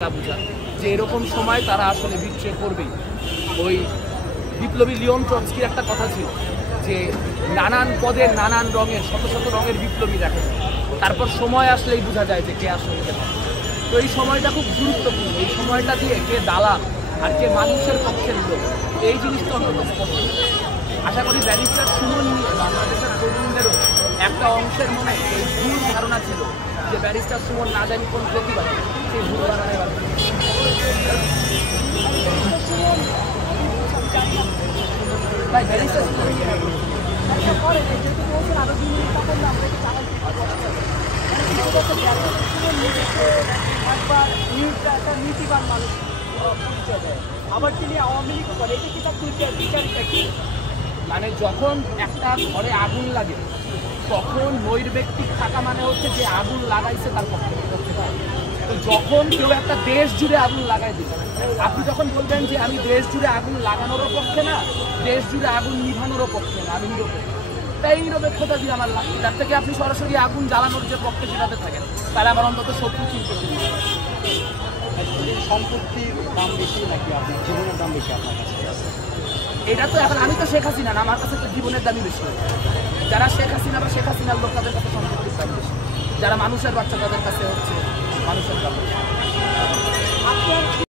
বুঝা যে এরকম সময় তারা আসলে বিট্রে করবেই। ওই বিপ্লবী লিওন ট্রটস্কির একটা কথা ছিল যে নানান পদের নানান রঙের শত শত রঙের বিপ্লবী দেখা যায়, তারপর সময় আসলেই বোঝা যায় যে কে আসলে কে। তো এই সময়টা খুব গুরুত্বপূর্ণ। এই সময়টা দিয়ে কে দালাল আর কে মানুষের পক্ষের লোক, এই জিনিসটা অন্তত স্পষ্ট। আশা করি ব্যারিস্টার সুমন নিয়ে বাংলাদেশের তরুণদেরও একটা অংশের মনে এই ভুল ধারণা ছিল যে ব্যারিস্টার সুমন না জানি কোন প্রতিবাদ, সেই ভুল ধারণা এবার তাই ব্যারিস্টার নীতিবান মানুষ পরিচয় দেয়, আবার তিনি আওয়ামী লীগ করে, এটা কি তার বিচারিতা কি? মানে যখন একটা ঘরে আগুন লাগে তখন নৈর্ব্যক্তিক থাকা মানে হচ্ছে যে আগুন লাগাইছে তার পক্ষে। তো যখন কেউ একটা দেশ জুড়ে আগুন লাগাই দিল, আপনি যখন বলবেন যে আমি দেশ জুড়ে আগুন লাগানোরও পক্ষে না, দেশ জুড়ে আগুন নিভানোরও পক্ষে না, আমি নিরপেক্ষ। তাই নিরপেক্ষতা দিয়ে আমার লাগছে। তার থেকে আপনি সরাসরি আগুন জ্বালানোর যে পক্ষে সেটাতে থাকেন, তারা আমার অন্তত শত্রু চিনতে শুরু। সম্পত্তির দাম বেশি নাকি আপনার জীবনের দাম বেশি আপনার কাছে? এটা তো এখন আমি তো শেখ হাসিনা না, আমার কাছে তো জীবনের দামই বেশি। যারা শেখ হাসিনা বা শেখ হাসিনার লোক তাদের কাছে সম্পত্তির দাম বেশি, যারা মানুষের বাচ্চা তাদের কাছে হচ্ছে মানুষের দাম বেশি।